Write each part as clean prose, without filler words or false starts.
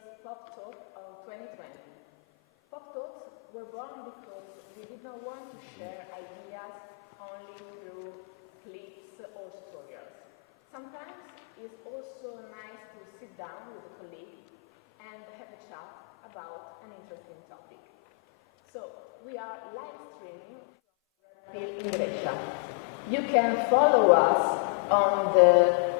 first Pop Talk of 2020. Pop Talks were born because we did not want to share ideas only through clips or tutorials. Sometimes it's also nice to sit down with a colleague and have a chat about an interesting topic. So we are live streaming from Irrigation. You can follow us on the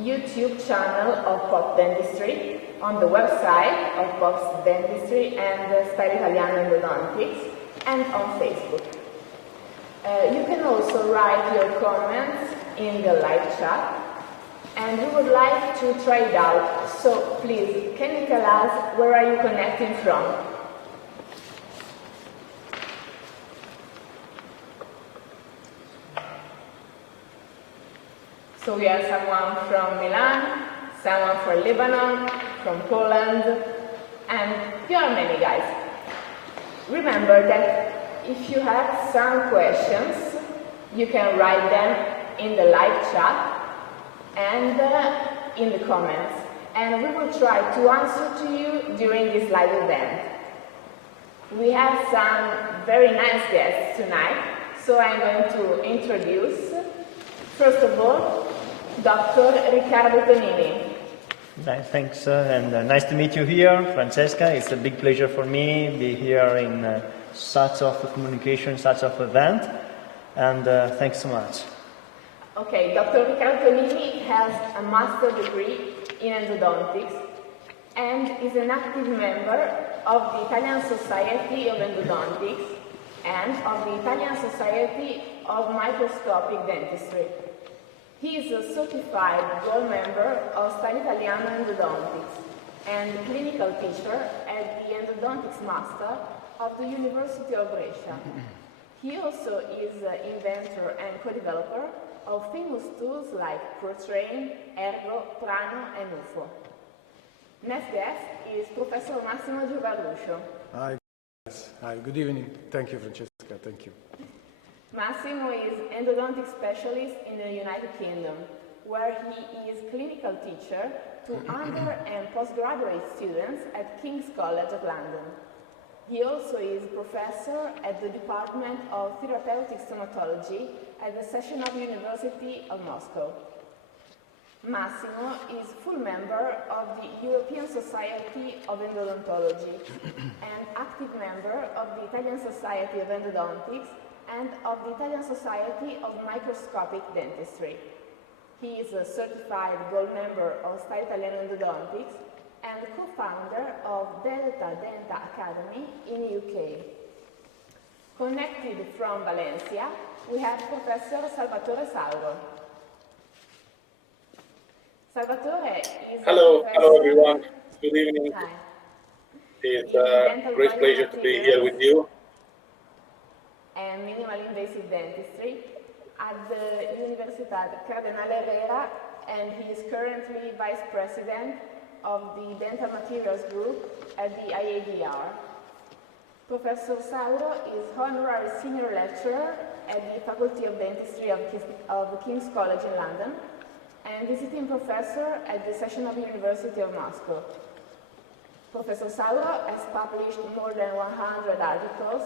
YouTube channel of Pop Dentistry, on the website of Pop's Dentistry and Style Italiano Endodontics, and on Facebook. You can also write your comments in the live chat, and we would like to try it out. So please, can you tell us where are you connecting from? So we have someone from Milan, someone from Lebanon, from Poland, and you are many guys. Remember that if you have some questions, you can write them in the live chat and in the comments, and we will try to answer to you during this live event. We have some very nice guests tonight, so I'm going to introduce, first of all, Dr. Riccardo Tonini. Thanks, and nice to meet you here, Francesca. It's a big pleasure for me to be here in such of a communication, such of event, and thanks so much. Okay, Dr. Riccardo Tonini has a master's degree in endodontics and is an active member of the Italian Society of Endodontics and of the Italian Society of Microscopic Dentistry. He is a certified gold member of Style Italiano Endodontics and clinical teacher at the Endodontics Master of the University of Brescia. He also is inventor and co-developer of famous tools like ProTrain, Ergo, Prano, and UFO. Next guest is Professor Massimo Giovarruscio. Hi. Hi, good evening. Thank you, Francesca. Thank you. Massimo is endodontic specialist in the United Kingdom, where he is clinical teacher to under and postgraduate students at King's College of London. He also is professor at the Department of Therapeutic Stomatology at the Session of University of Moscow. Massimo is full member of the European Society of Endodontology and active member of the Italian Society of Endodontics and of the Italian Society of Microscopic Dentistry. He is a certified gold member of Style Italiano Endodontics and co-founder of Delta Denta Academy in the UK. Connected from Valencia, we have Professor Salvatore Sauro. Salvatore is Hello everyone. Good evening. Hi. It's a great pleasure to be here with you. And minimal invasive dentistry at the Universidad Cardenal Herrera, and he is currently vice president of the Dental Materials Group at the IADR. Professor Sauro is honorary senior lecturer at the Faculty of Dentistry of King's College in London and visiting professor at the Session of University of Moscow. Professor Sauro has published more than 100 articles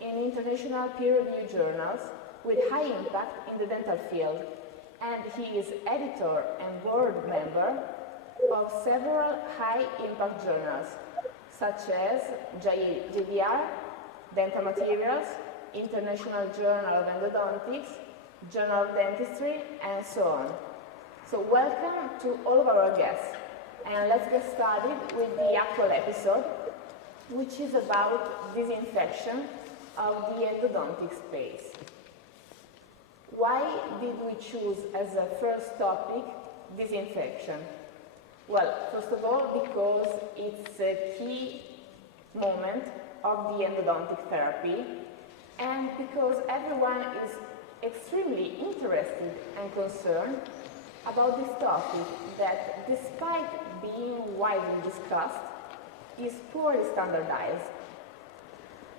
in international peer-reviewed journals with high impact in the dental field, and he is editor and board member of several high-impact journals, such as JVR, Dental Materials, International Journal of Endodontics, Journal of Dentistry, and so on. So welcome to all of our guests, and let's get started with the actual episode, which is about disinfection of the endodontic space. Why did we choose as a first topic disinfection? Well, first of all, because it's a key moment of the endodontic therapy, and because everyone is extremely interested and concerned about this topic that, despite being widely discussed, is poorly standardized.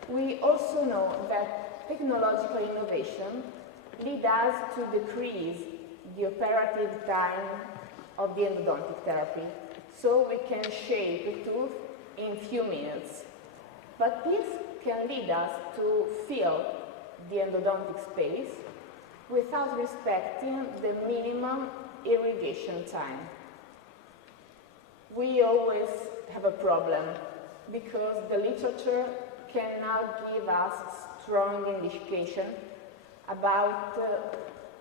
We also know that technological innovation leads us to decrease the operative time of the endodontic therapy. so we can shape the tooth in few minutes. But this can lead us to fill the endodontic space without respecting the minimum irrigation time. We always have a problem because the literature cannot give us strong indication about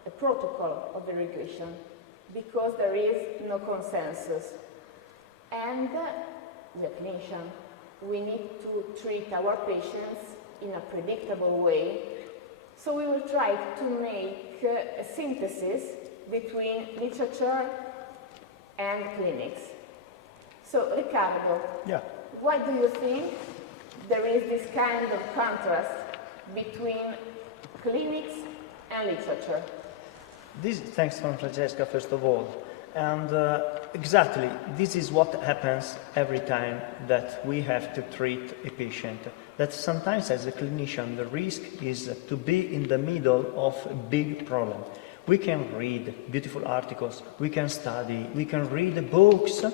a protocol of irrigation because there is no consensus. And we are clinicians, we need to treat our patients in a predictable way. So we will try to make a synthesis between literature and clinics. So Riccardo, why do you think there is this kind of contrast between clinics and literature? Thanks from Francesca, first of all. And exactly, this is what happens every time that we have to treat a patient. That sometimes as a clinician, the risk is to be in the middle of a big problem. We can read beautiful articles, we can study, we can read books,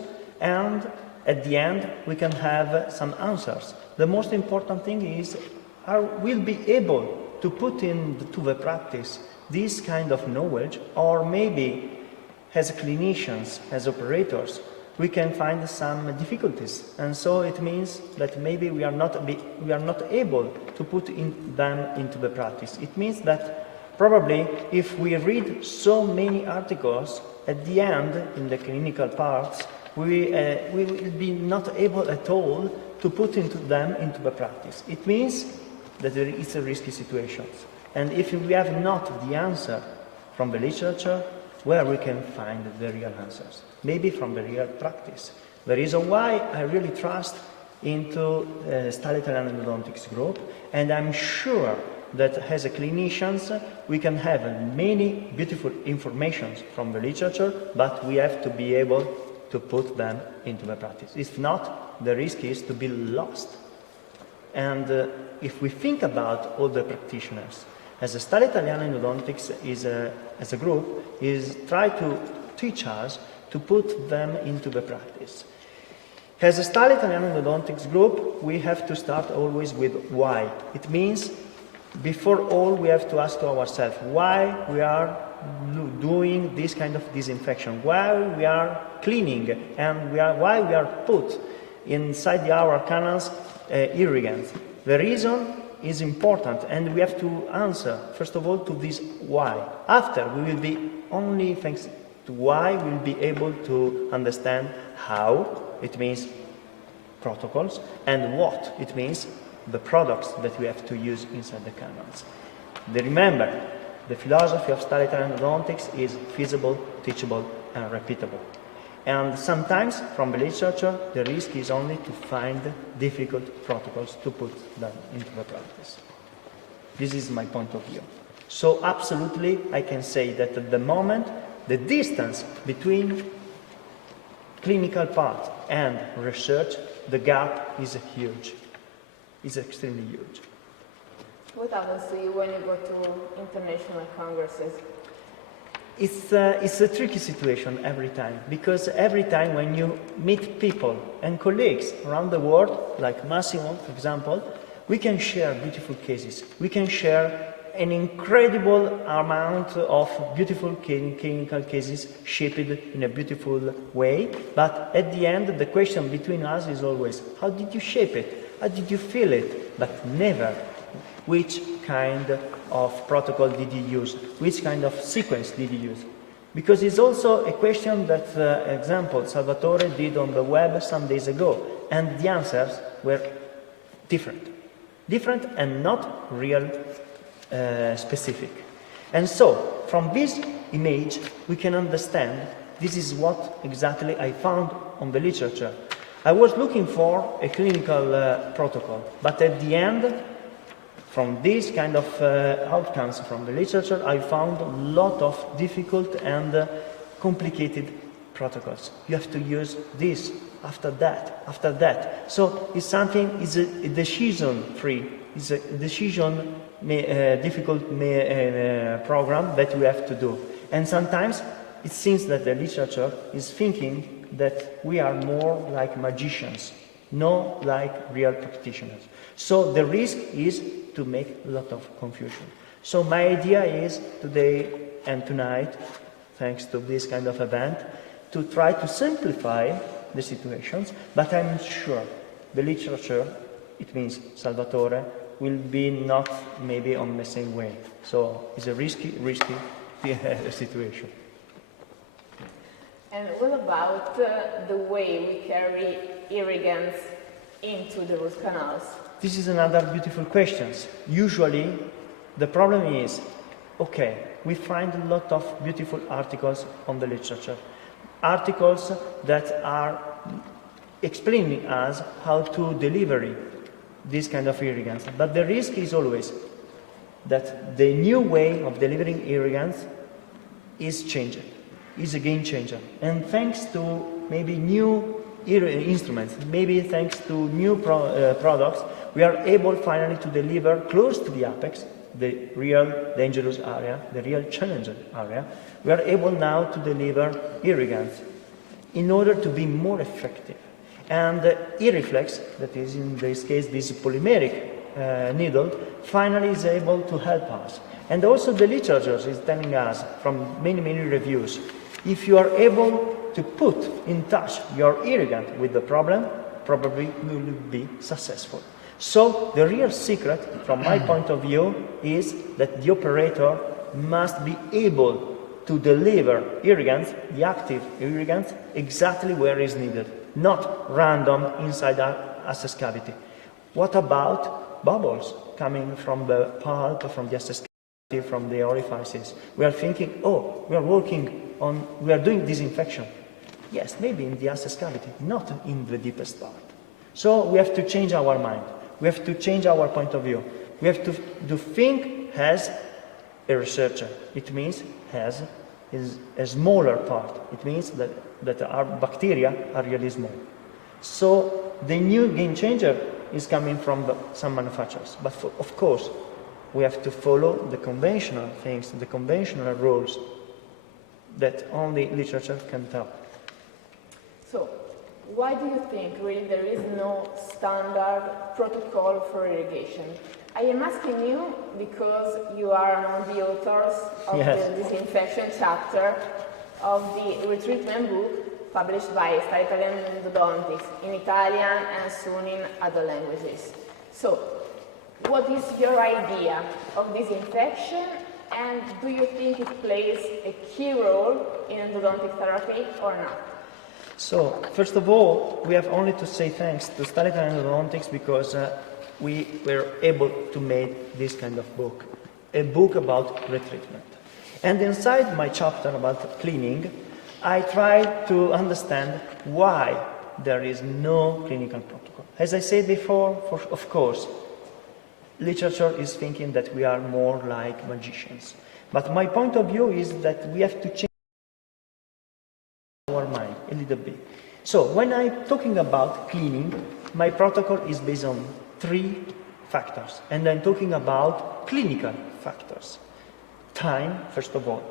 and at the end we can have some answers. The most important thing is, we'll be able to put into the practice this kind of knowledge, or maybe as clinicians, as operators, we can find some difficulties, and so it means that maybe we are not able to put them into the practice. It means that probably if we read so many articles, at the end, in the clinical parts, we will be not able at all to put them into the practice. It means that it's a risky situation. And if we have not the answer from the literature, where we can find the real answers? Maybe from the real practice. The reason why I really trust into Sta Italiana Endodontics group, and I'm sure that as a clinicians we can have many beautiful informations from the literature, but we have to be able to put them into the practice. If not, the risk is to be lost. And if we think about all the practitioners, as a Sta Italiana Endodontics as a group, is try to teach us to put them into the practice. As a Sta Italiana Endodontics group, we have to start always with why. It means, before all, we have to ask ourselves why we are doing this kind of disinfection, why we are cleaning, and why we are put inside our canals irrigants. The reason is important, and we have to answer, first of all, to this why. After, we will be only thanks to why we will be able to understand how, it means protocols, and what, it means the products that we have to use inside the canals. Remember, the philosophy of Sta Italiana Endodontics is feasible, teachable, and repeatable. And sometimes, from the literature, the risk is only to find difficult protocols to put them into the practice. This is my point of view. So absolutely, I can say that at the moment, the distance between clinical part and research, the gap is huge. It's extremely huge. What happens to you when you go to international congresses? It's a tricky situation every time, because every time when you meet people and colleagues around the world, like Massimo, for example, we can share beautiful cases. We can share an incredible amount of beautiful clinical cases shaped in a beautiful way. But at the end, the question between us is always, how did you shape it? How did you feel it? But never, which kind of protocol did you use? Which kind of sequence did you use? Because it's also a question that, example, Salvatore did on the web some days ago, and the answers were different. Different and not real specific. And so, from this image, we can understand this is what exactly I found on the literature. I was looking for a clinical protocol, but at the end, from these kind of outcomes from the literature, I found a lot of difficult and complicated protocols. You have to use this, after that. So it's something, it's a decision-free, it's a decision difficult program that we have to do. And sometimes it seems that the literature is thinking that we are more like magicians, not like real practitioners. So the risk is to make a lot of confusion. So my idea is today and tonight, thanks to this kind of event, to try to simplify the situations, but I'm sure the literature, it means Salvatore, will be not maybe on the same way. So it's a risky situation. And what about the way we carry irrigants into the root canals? This is another beautiful question. Usually, the problem is, okay, we find a lot of beautiful articles on the literature. Articles that are explaining us how to deliver this kind of irrigants. But the risk is always that the new way of delivering irrigants is changing, is a game changer. And thanks to maybe new instruments, maybe thanks to new products, we are able finally to deliver close to the apex, the real dangerous area, the real challenging area. We are able now to deliver irrigants in order to be more effective. And Irriflex, that is in this case this polymeric needle, finally is able to help us. And also the literature is telling us from many reviews, if you are able to put in touch your irrigant with the problem, probably you will be successful. So the real secret, from my point of view, is that the operator must be able to deliver irrigants, the active irrigants, exactly where is needed, not random inside our access cavity. What about bubbles coming from the pulp, from the access cavity, from the orifices? We are thinking, oh, we are doing disinfection. Yes, maybe in the access cavity, not in the deepest part. So we have to change our mind. We have to change our point of view. We have to think as a researcher. It means as a smaller part. It means that our bacteria are really small. So the new game changer is coming from some manufacturers. But of course, we have to follow the conventional things, the conventional rules that only literature can tell. So, why do you think really there is no standard protocol for irrigation? I am asking you because you are among the authors of the Disinfection chapter of the Retreatment book published by Italian Endodontics in Italian and soon in other languages. So, what is your idea of disinfection, and do you think it plays a key role in endodontic therapy or not? So, first of all, we have only to say thanks to Italian Endodontics because we were able to make this kind of book, a book about retreatment. And inside my chapter about cleaning, I tried to understand why there is no clinical protocol. As I said before, of course, literature is thinking that we are more like magicians. But my point of view is that we have to change our mind a little bit. So when I'm talking about cleaning, my protocol is based on 3 factors, and I'm talking about clinical factors. Time, first of all,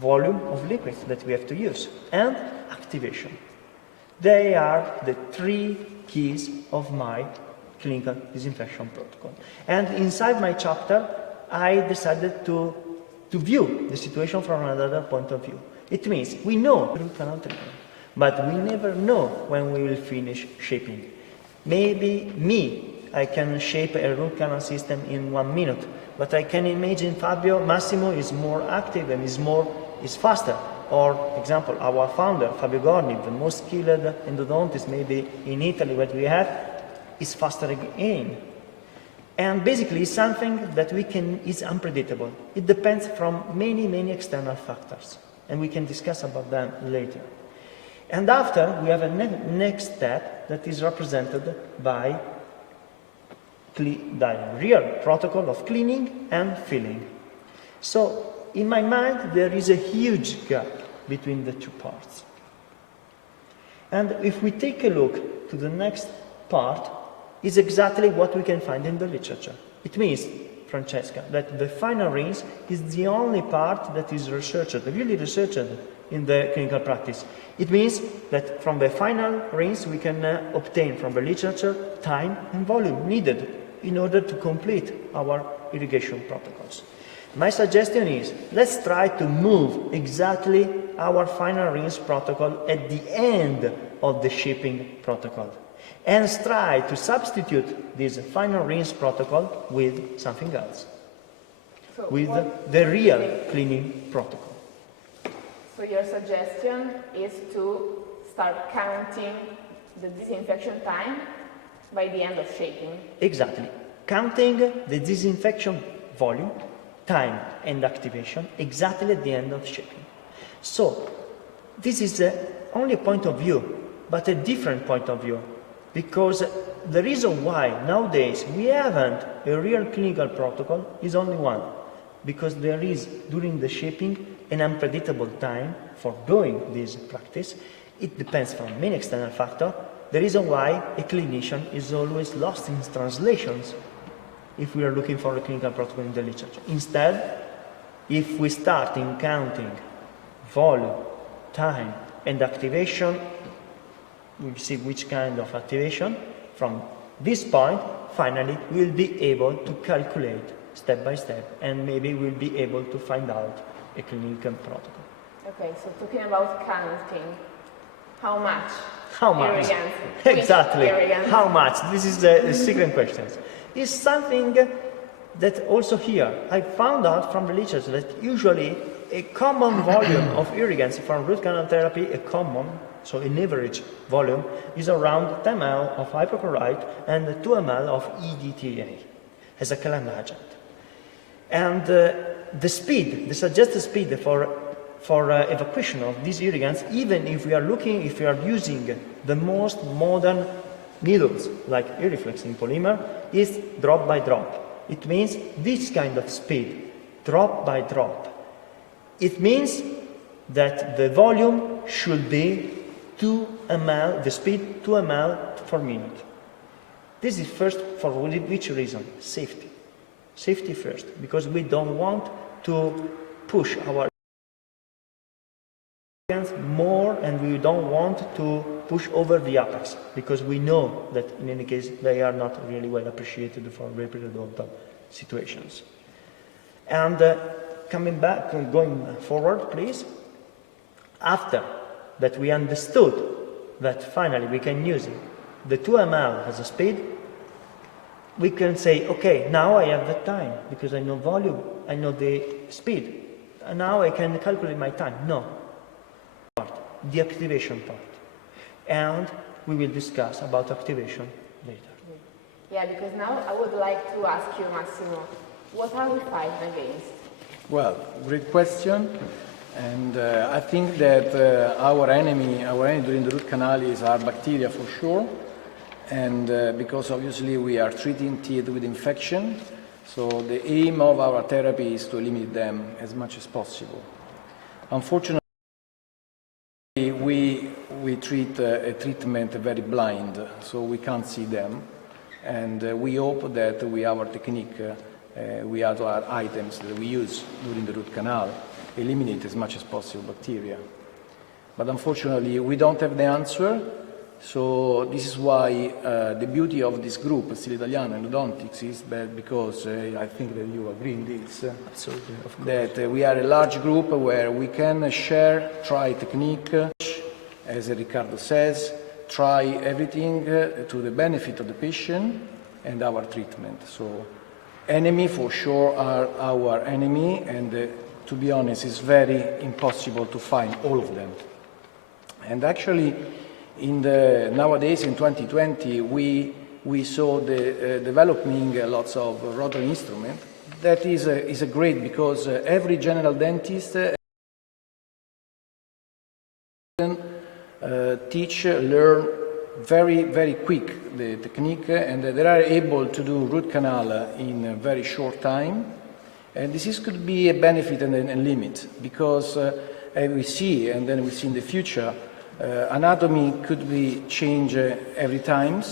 volume of liquid that we have to use, and activation. They are the 3 keys of my clinical disinfection protocol. And inside my chapter, I decided to view the situation from another point of view. It means we know root canal treatment, but we never know when we will finish shaping. Maybe I can shape a root canal system in 1 minute, but I can imagine Massimo is more active and is faster. Or, example, our founder, Fabio Gorni, the most skilled endodontist maybe in Italy that we have, is faster again. And basically it's something that is unpredictable. It depends from many external factors. And we can discuss about them later. And after, we have a next step that is represented by the real protocol of cleaning and filling. So, in my mind, there is a huge gap between the 2 parts. And if we take a look to the next part, is exactly what we can find in the literature. It means, Francesca, that the final rinse is the only part that is researched, really researched in the clinical practice. It means that from the final rinse we can obtain from the literature time and volume needed in order to complete our irrigation protocols. My suggestion is, let's try to move exactly our final rinse protocol at the end of the shipping protocol, and try to substitute this final rinse protocol with something else, So with what the do you real think? cleaning protocol. So your suggestion is to start counting the disinfection time by the end of shaping. Exactly. Counting the disinfection volume, time and activation exactly at the end of shipping. So this is only a point of view, but a different point of view, because the reason why nowadays we haven't a real clinical protocol is only one, because there is during the shipping an unpredictable time for doing this practice. It depends from many external factors. The reason why a clinician is always lost in translations if we are looking for a clinical protocol in the literature. Instead, if we start in counting volume, time and activation, we'll see which kind of activation. From this point, finally, we'll be able to calculate step by step, and maybe we'll be able to find out a clinical protocol. Okay, so talking about counting, how much? How much? Irrigants. Which Exactly. irrigants? How much? This is the secret question. It's something that also here I found out from the literature that usually a common volume of irrigants from root canal therapy, so an average volume, is around 10 ml of hypochlorite and 2 ml of EDTA as a calm agent. And the speed, the suggested speed for evacuation of these irrigants, even if we are using the most modern needles like Irriflex in polymer, is drop by drop. It means this kind of speed, drop by drop. It means that the volume should be 2 ml, the speed 2 ml per minute. This is first for which reason? Safety. Safety first, because we don't want to push our more, and we don't want to push over the apex, because we know that in any case they are not really well appreciated for reperiodontal situations. And coming back and going forward, please, after that we understood that finally we can use the 2 ml as a speed, we can say, okay, now I have the time, because I know volume, I know the speed, and now I can calculate my time. No. The activation part. And we will discuss about activation later. Yeah, because now I would like to ask you, Massimo, what are we fighting against? Well, great question. And I think that our enemy during the root canal are bacteria for sure. And because obviously we are treating teeth with infection, so the aim of our therapy is to eliminate them as much as possible. Unfortunately, we treat a treatment very blind, so we can't see them. And we hope that with our technique, we have our items that we use during the root canal, eliminate as much as possible bacteria. But unfortunately, we don't have the answer. So this is why the beauty of this group, Stile Italiano and Endodontics, is that because I think that you agree in this, Absolutely, of course. that we are a large group where we can share, try technique, as Riccardo says, try everything to the benefit of the patient and our treatment. So enemy for sure are our enemy, and to be honest, it's very impossible to find all of them. And actually, nowadays in 2020, we saw the developing lots of rotary instrument. That is a great, because every general dentist learn very, very quick the technique, and they are able to do root canal in a very short time. And this could be a benefit and a limit, because we see, and then we see in the future, anatomy could be changed every time,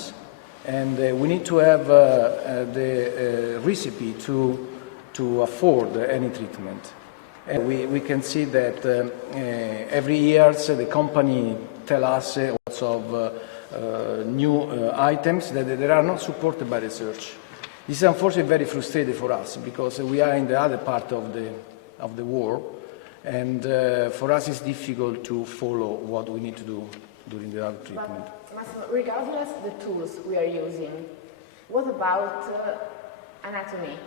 and we need to have the recipe to to afford any treatment. And we can see that every year the company tell us lots of new items that they are not supported by research. This is unfortunately very frustrating for us because we are in the other part of the world, and for us it's difficult to follow what we need to do during the treatment. But Massimo, regardless of the tools we are using, what about anatomy?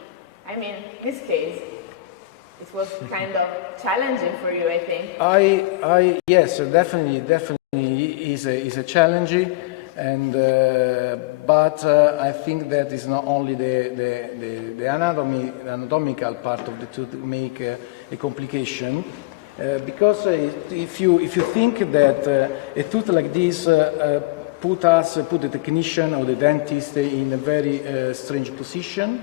I mean, in this case, it was kind of challenging for you, I think. Yes, definitely is a challenge, and but I think that is not only the anatomical part of the tooth make a complication, because if you think that a tooth like this put the technician or the dentist in a very strange position.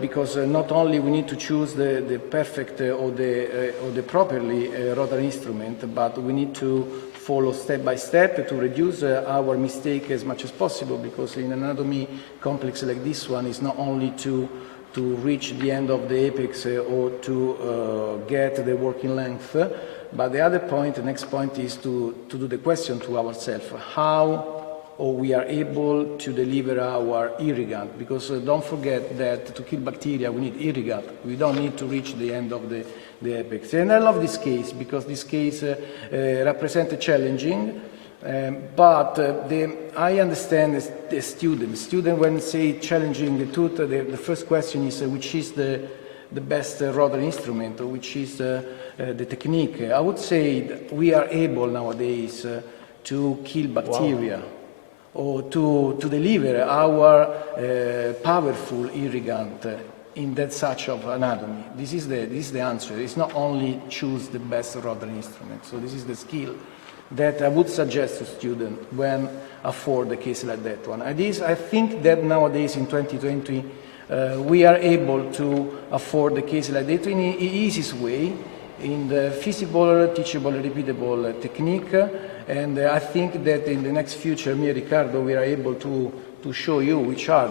Because not only we need to choose the perfect or the properly rotary instrument, but we need to follow step by step to reduce our mistake as much as possible, because in anatomy complex like this one is not only to reach the end of the apex or to get the working length, but the next point is to do the question to ourselves, how or we are able to deliver our irrigant, because don't forget that to kill bacteria we need irrigant. We don't need to reach the end of the apex. And I love this case because this case represents a challenging, but I understand the student when say challenging the tooth, the first question is which is the best rotary instrument, or which is the technique. I would say that we are able nowadays to kill bacteria. Wow. Or to deliver our powerful irrigant in that such of anatomy. This is the answer. It's not only choose the best rotary instrument. So this is the skill that I would suggest to students when afford a case like that one. I think that nowadays in 2020 we are able to afford a case like that in the easiest way, in the feasible, teachable, repeatable technique. And I think that in the next future, me and Riccardo, we are able to show you which are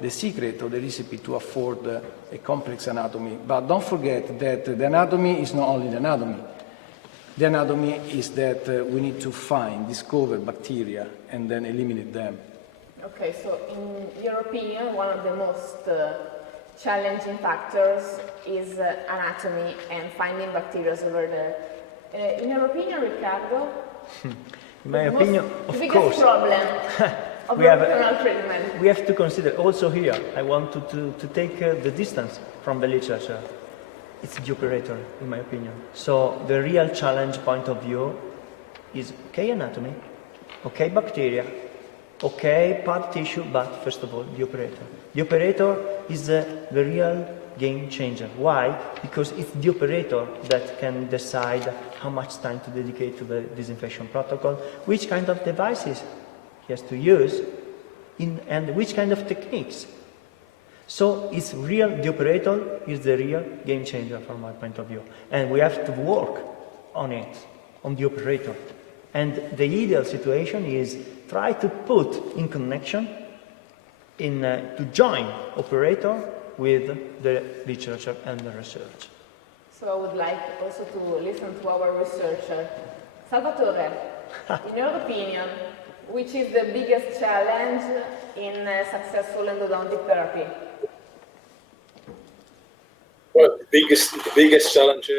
the secret or the recipe to afford a complex anatomy. But don't forget that the anatomy is not only the anatomy. The anatomy is that we need to discover bacteria, and then eliminate them. Okay, so in your opinion, one of the most challenging factors is anatomy and finding bacteria over there. In your opinion, Riccardo, in my opinion, of biggest course, problem of root canal treatment. We have to consider also here. I want to take the distance from the literature. It's the operator, in my opinion. So the real challenge point of view is okay anatomy, okay bacteria, okay part tissue, but first of all the operator. The operator is the real game changer. Why? Because it's the operator that can decide how much time to dedicate to the disinfection protocol, which kind of devices he has to use, and which kind of techniques. So it's real, the operator is the real game changer from my point of view. And we have to work on it, on the operator. And the ideal situation is try to put in connection, to join operator with the literature and the research. So I would like also to listen to our researcher. Salvatore, in your opinion, which is the biggest challenge in successful endodontic therapy? Well, the biggest challenge,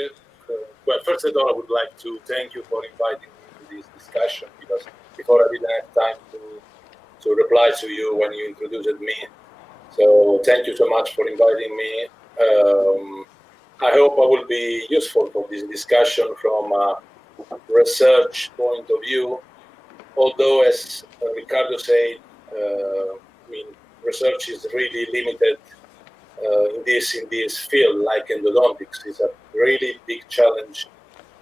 well, first of all, I would like to thank you for inviting me to this discussion, because before I didn't have time to reply to you when you introduced me. So thank you so much for inviting me. I hope I will be useful for this discussion from a research point of view. Although, as Riccardo said, research is really limited in this field, like endodontics. It's a really big challenge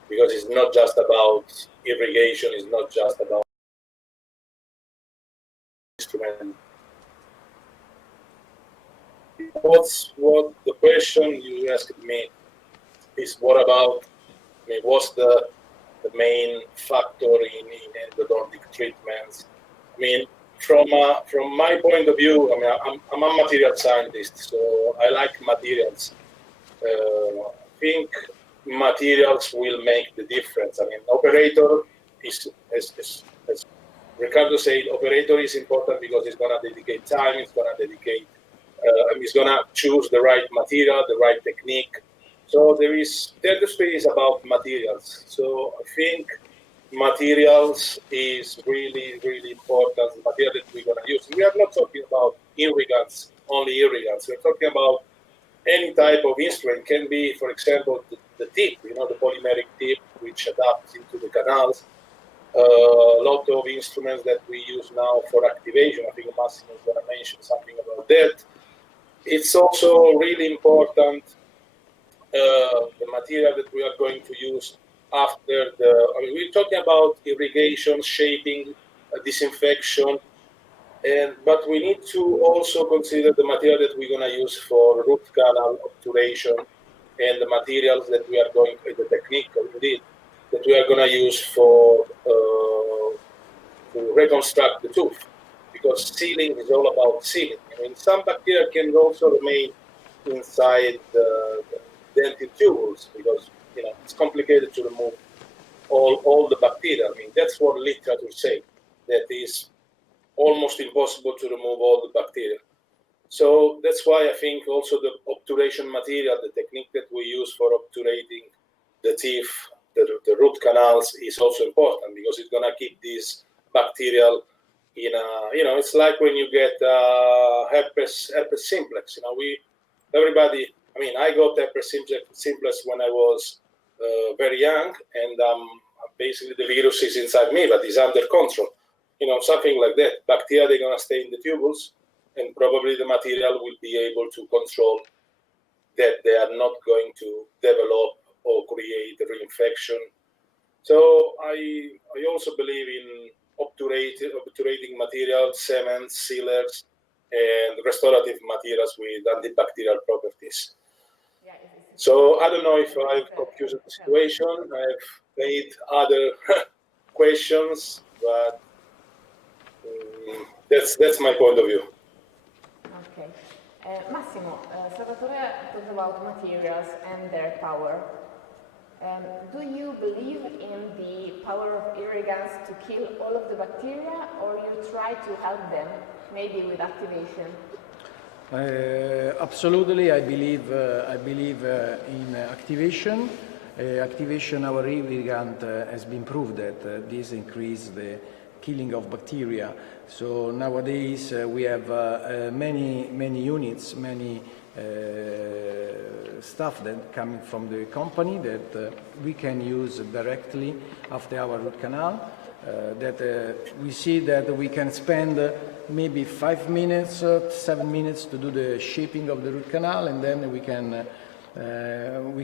because it's not just about irrigation, it's not just about instrument. What the question you asked me is what about, what's the main factor in endodontic treatments? from my point of view, I mean, I'm a material scientist, so I like materials. I think materials will make the difference. I mean, operator is, as Riccardo said, operator is important because it's going to dedicate time, it's going to dedicate, it's going to choose the right material, the right technique. So the industry is about materials. So I think materials is really, really important, the material that we're going to use. We are not talking about irrigants, only irrigants. We're talking about any type of instrument. Can be, for example, the tip, you know, the polymeric tip, which adapts into the canals. A lot of instruments that we use now for activation. I think Massimo is going to mention something about that. It's also really important, the material that we are going to use after I mean, we're talking about irrigation, shaping, disinfection, but we need to also consider the material that we're going to use for root canal obturation and the materials that we are going, the technique indeed, that we are going to use for to reconstruct the tooth, because sealing is all about sealing. I mean, some bacteria can also remain inside the dentin tubules because, you know, it's complicated to remove all the bacteria. I mean, that's what literature say, that is almost impossible to remove all the bacteria. So that's why I think also the obturation material, the technique that we use for obturating the teeth, the root canals, is also important because it's going to keep this bacterial in a, you know, it's like when you get herpes simplex. You know, everybody, I mean, I got herpes simplex when I was very young, and basically the virus is inside me, but it's under control. You know, something like that. Bacteria, they're going to stay in the tubules, and probably the material will be able to control that they are not going to develop or create a reinfection. So I also believe in obturating materials, cements, sealers, and restorative materials with antibacterial properties. Yeah, so I don't know if I've confused the situation. I've made other questions, but that's my point of view. Okay. Massimo, Salvatore talked about materials and their power. Do you believe in the power of irrigants to kill all of the bacteria, or you try to help them, maybe with activation? Absolutely, I believe in activation. Activation, our irrigant has been proved that this increases the killing of bacteria. So nowadays we have many units, many stuff that coming from the company that we can use directly after our root canal. We see that we can spend maybe 5 minutes, 7 minutes to do the shaping of the root canal, and then we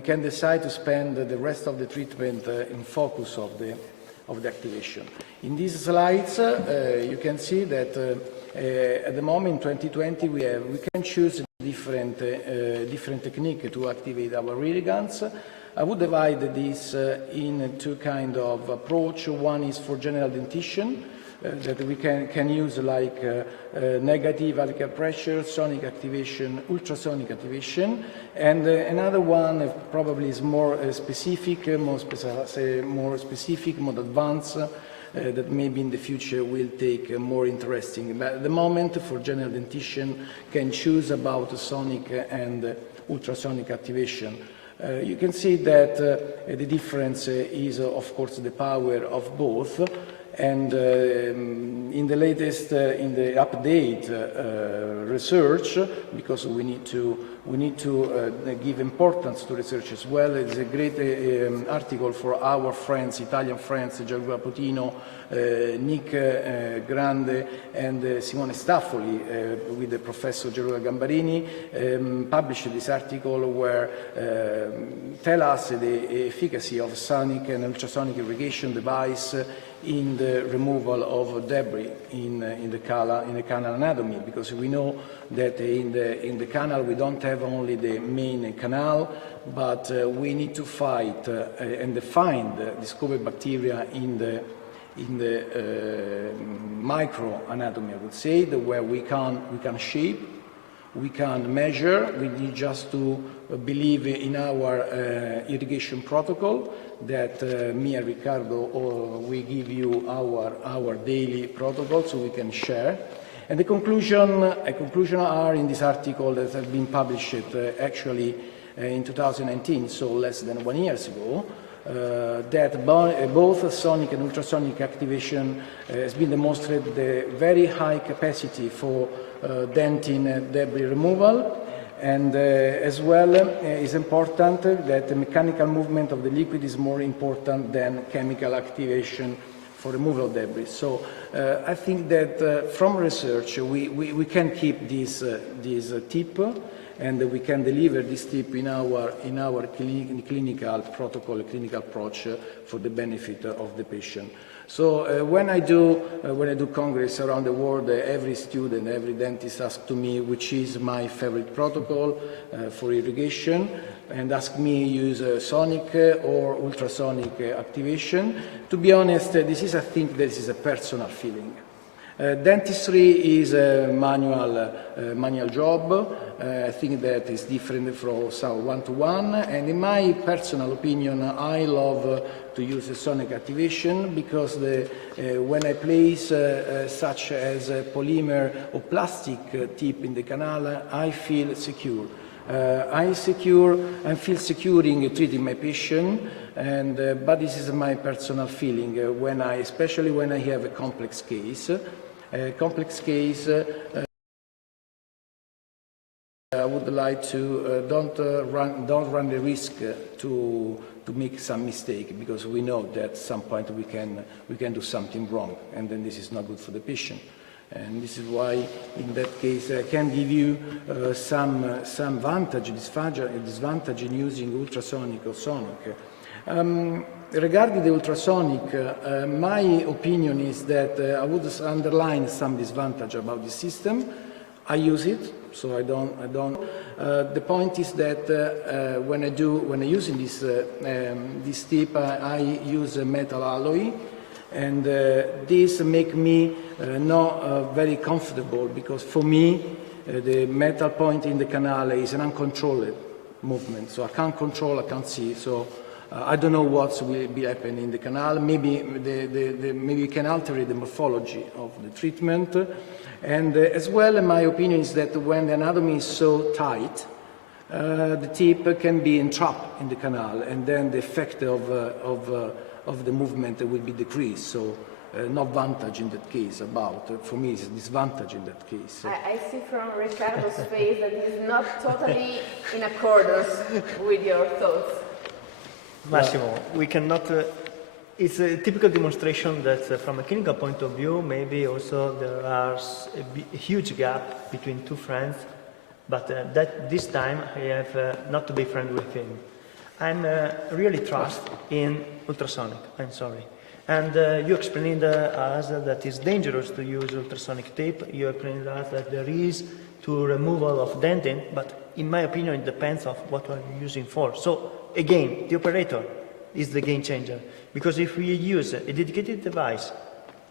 can decide to spend the rest of the treatment in focus of the activation. In these slides, you can see that at the moment, in 2020, we can choose different technique to activate our irrigants. I would divide this in two kind of approach. One is for general dentition, that we can use like negative apical pressure, sonic activation, ultrasonic activation, and another one probably is more specific, more advanced, that maybe in the future will take more interesting. But at the moment, for general dentition, can choose about sonic and ultrasonic activation. You can see that the difference is, of course, the power of both. And in the latest, in the update research, because we need to give importance to research as well. It's a great article for our friends, Italian friends, Gianluca Potino, Nick Grande, and Simone Staffoli, with the Professor Gianluca Gambarini, published this article where tell us the efficacy of sonic and ultrasonic irrigation device in the removal of debris in the canal anatomy, because we know that in the canal we don't have only the main canal, but we need to fight and discover bacteria in in the micro anatomy, I would say, where we can shape, we can measure. We need just to believe in our irrigation protocol that me and Riccardo, we give you our daily protocol so we can share. And the conclusion are in this article that has been published actually in 2019, so less than 1 year ago, that both sonic and ultrasonic activation has been demonstrated the very high capacity for dentin debris removal, and as well is important that the mechanical movement of the liquid is more important than chemical activation for removal of debris. So I think that from research we can keep this tip, and we can deliver this tip in our clinical protocol, clinical approach for the benefit of the patient. So when I do congress around the world, every student, every dentist asks to me which is my favorite protocol for irrigation, and ask me use sonic or ultrasonic activation. To be honest, I think this is a personal feeling. Dentistry is a manual job. I think that is different from one-to-one, and in my personal opinion, I love to use sonic activation because when I place such as a polymer or plastic tip in the canal, I feel secure. I feel secure in treating my patient, but this is my personal feeling especially when I have a complex case. I would like to don't run the risk to make some mistake, because we know that at some point we can do something wrong, and then this is not good for the patient. And this is why, in that case, I can give you some disadvantage in using ultrasonic or sonic. Regarding the ultrasonic, my opinion is that I would underline some disadvantage about this system. I use it, so I don't. The point is that when I using this tip, I use a metal alloy, and this make me not very comfortable, because for me the metal point in the canal is an uncontrolled movement, so I can't control, I can't see. So I don't know what will be happening in the canal. Maybe maybe we can alter the morphology of the treatment. And as well, my opinion is that when the anatomy is so tight, the tip can be entrapped in the canal, and then the effect of the movement will be decreased. So no advantage in that case. For me, it's a disadvantage in that case. I see from Riccardo's face that he's not totally in accordance with your thoughts. Massimo, we cannot. It's a typical demonstration that from a clinical point of view, maybe also there are a huge gap between two friends, but that this time I have not to be friend with him. I'm really trust in ultrasonic, I'm sorry. And you explained us that it's dangerous to use ultrasonic tape. You explained us that there is to removal of dentin, but in my opinion it depends on what we're using for. So again, the operator is the game changer, because if we use a dedicated device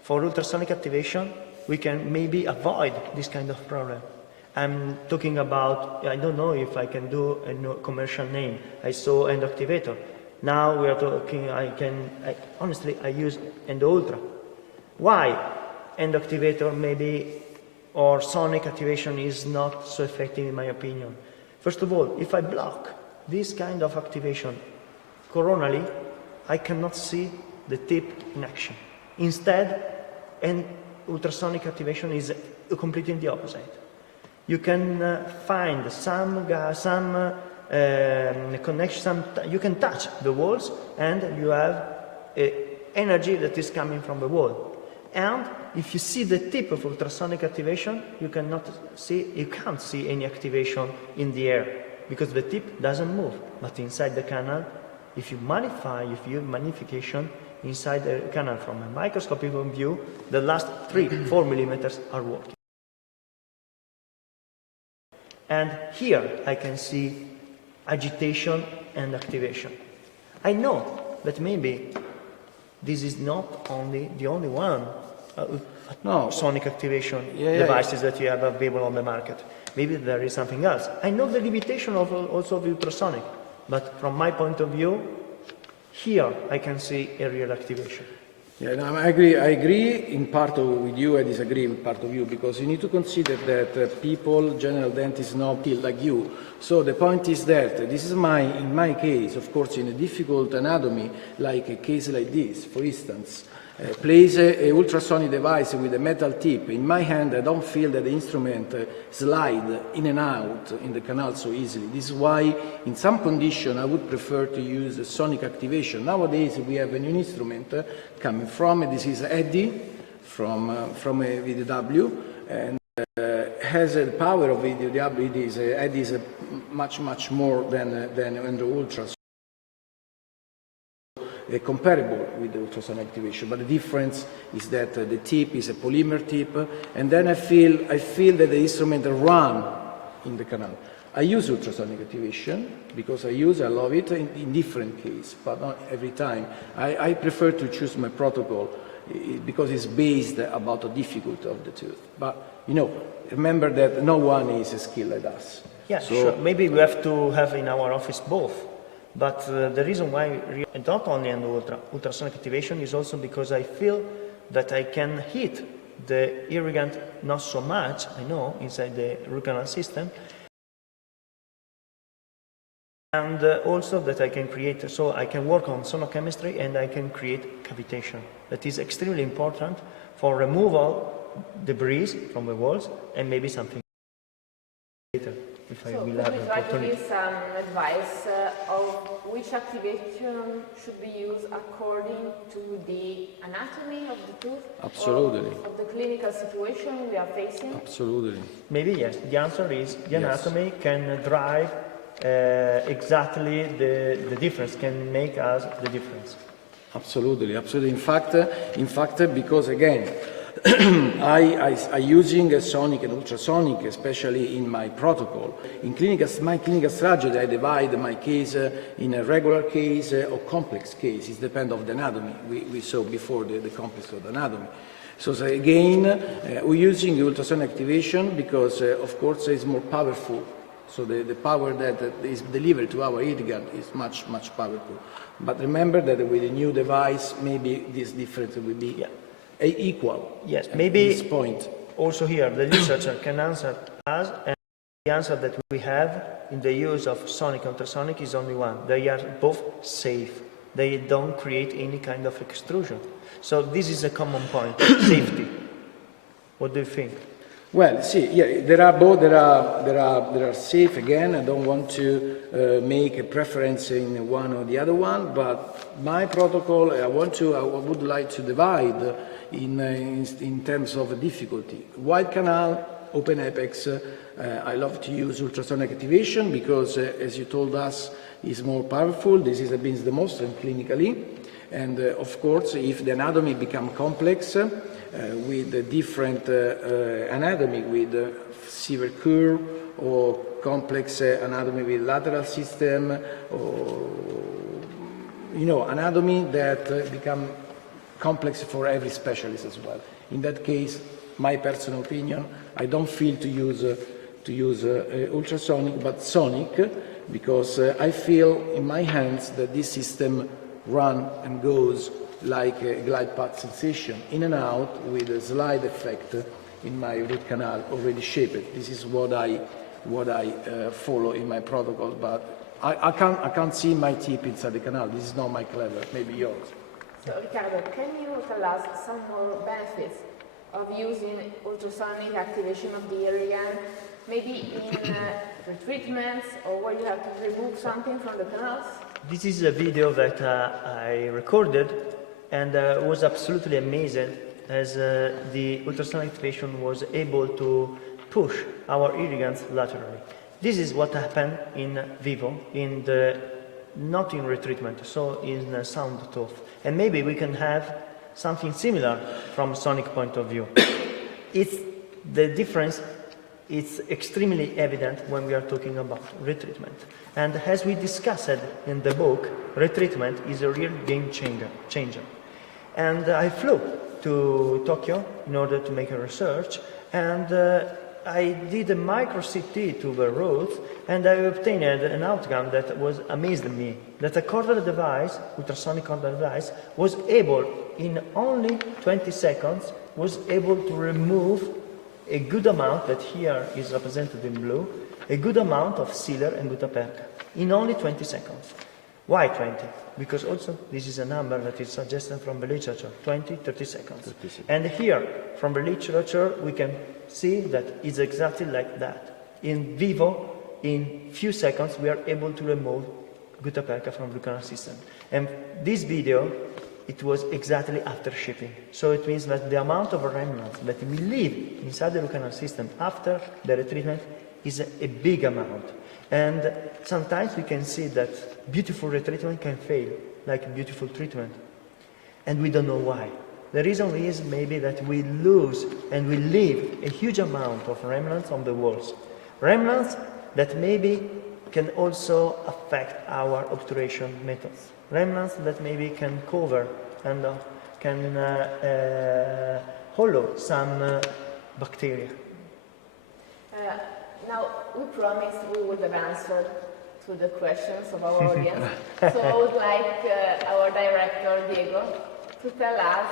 for ultrasonic activation, we can maybe avoid this kind of problem. I'm talking about, I don't know if I can do a commercial name. I saw Endactivator. Now we are talking, honestly, I use Endo-Ultra. Why Endactivator maybe, or sonic activation is not so effective in my opinion? First of all, if I block this kind of activation coronally, I cannot see the tip in action. Instead, ultrasonic activation is completely the opposite. You can find connection, you can touch the walls, and you have energy that is coming from the wall. And if you see the tip of ultrasonic activation, you can't see any activation in the air, because the tip doesn't move. But inside the canal, if you use magnification inside the canal from a microscopic view, the last 3-4 millimeters are working. And here I can see agitation and activation. I know that maybe this is not only the only one No. sonic activation Yeah, devices that you have available on the market. Maybe there is something else. I know the limitation of also of ultrasonic, but from my point of view, here I can see a real activation. Yeah, no, I agree in part with you, I disagree with part of you, because you need to consider that people, general dentists, not like you. So the point is that this is in my case, of course, in a difficult anatomy, like a case like this, for instance, place a ultrasonic device with a metal tip. In my hand, I don't feel that the instrument slide in and out in the canal so easily. This is why, in some condition, I would prefer to use a sonic activation. Nowadays, we have a new instrument coming from, this is Eddie from a VDW, and has the power of VDW. Eddie is much more than the Ultra. Comparable with the ultrasonic activation, but the difference is that the tip is a polymer tip, and then I feel that the instrument run in the canal. I use ultrasonic activation because I love it in different cases, but not every time. I prefer to choose my protocol because it's based about the difficulty of the tooth. But remember that no one is as skilled as us. Yeah, so, sure. Maybe we have to have in our office both. But the reason why not only on the ultrasonic activation is also because I feel that I can hit the irrigant not so much, I know, inside the root canal system. And also that I can create, so I can work on sonochemistry and I can create cavitation. That is extremely important for removal debris from the walls and maybe something later. If I will have could you try to give some advice of which activation should be used according to the anatomy of the tooth? Absolutely. Or of the clinical situation we are facing? Absolutely. Maybe yes. The answer is the anatomy can drive exactly the difference, can make us the difference. Absolutely, absolutely. In fact, because again, I using a sonic and ultrasonic, especially in my protocol. In my clinical strategy, I divide my case in a regular case or complex case. It depends on the anatomy. We saw before the complex of the anatomy. So again, we're using ultrasonic activation because, of course, it's more powerful. So the power that is delivered to our irrigant is much powerful. But remember that with a new device, maybe this difference will be equal. Yes, maybe this point. Also here, the researcher can answer us, and the answer that we have in the use of sonic and ultrasonic is only one. They are both safe. They don't create any kind of extrusion. So this is a common point, safety. What do you think? Well, see, yeah, there are both. There are safe. Again, I don't want to make a preference in one or the other one, but my protocol, I would like to divide in terms of difficulty. Wide canal, open apex. I love to use ultrasonic activation because, as you told us, is more powerful. This has been demonstrated clinically, and of course, if the anatomy become complex. With a different anatomy, with severe curve or complex anatomy with lateral system, or anatomy that become complex for every specialist as well. In that case, my personal opinion, I don't feel to use ultrasonic, but sonic, because I feel in my hands that this system runs and goes like a glide path sensation, in and out with a slide effect in my root canal already shaped. This is what I follow in my protocol, but I can't see my tip inside the canal. This is not my clever, maybe yours. So Riccardo, can you tell us some more benefits of using ultrasonic activation of the irrigant, maybe in retreatments or where you have to remove something from the canals? This is a video that I recorded and was absolutely amazing as the ultrasonic activation was able to push our irrigants laterally. This is what happened in vivo, not in retreatment, so in sound tooth. And maybe we can have something similar from a sonic point of view. The difference is extremely evident when we are talking about retreatment. And as we discussed in the book, retreatment is a real game changer. And I flew to Tokyo in order to make a research, and I did a micro CT to the roots, and I obtained an outcome that was amazed me, that a cordial device, ultrasonic cordial device, was able, in only 20 seconds, was able to remove a good amount, that here is represented in blue, a good amount of sealer and gutta perca, in only 20 seconds. Why 20? Because also this is a number that is suggested from the literature, 20, 30 seconds. And here, from the literature, we can see that it's exactly like that. In vivo, in few seconds, we are able to remove gutta perca from the root canal system. And this video, it was exactly after shipping. So it means that the amount of remnants that we leave inside the root canal system after the retreatment is a big amount. And sometimes we can see that beautiful retreatment can fail, like beautiful treatment. And we don't know why. The reason is maybe that we lose and we leave a huge amount of remnants on the walls. Remnants that maybe can also affect our obturation methods. Remnants that maybe can cover and can hollow some bacteria. Now, we promised we would have answered to the questions of our audience. So I would like our director, Diego, to tell us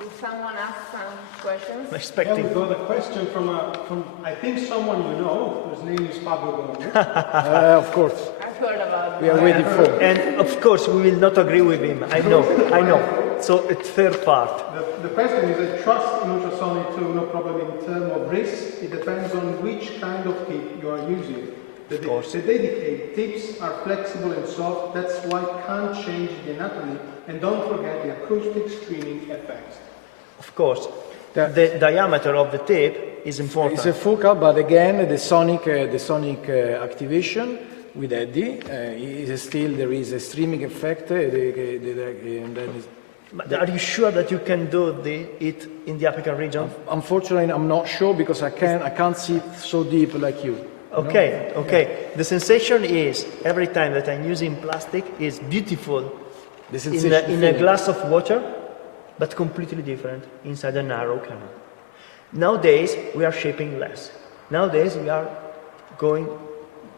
if someone asks some questions. Expecting. Yeah, we got a question from I think someone you know, whose name is Pablo Gomez. Of course. I've heard about We are waiting for. And of course, we will not agree with him. I know. So it's third part. The question is, I trust in ultrasonic too, no problem in terms of risk. It depends on which kind of tip you are using. The dedicated tips are flexible and soft, that's why it can't change the anatomy, and don't forget the acoustic screening effects. Of course, the diameter of the tip is important. It's a focal, but again, the sonic activation with eddy is still there is a streaming effect, and then But are you sure that you can do it in the apical region? unfortunately, I'm not sure because I can't see so deep like you. Okay, okay. Yeah. The sensation is every time that I'm using plastic is beautiful in a glass of water, but completely different inside a narrow canal. Nowadays we are shaping less. Nowadays we are going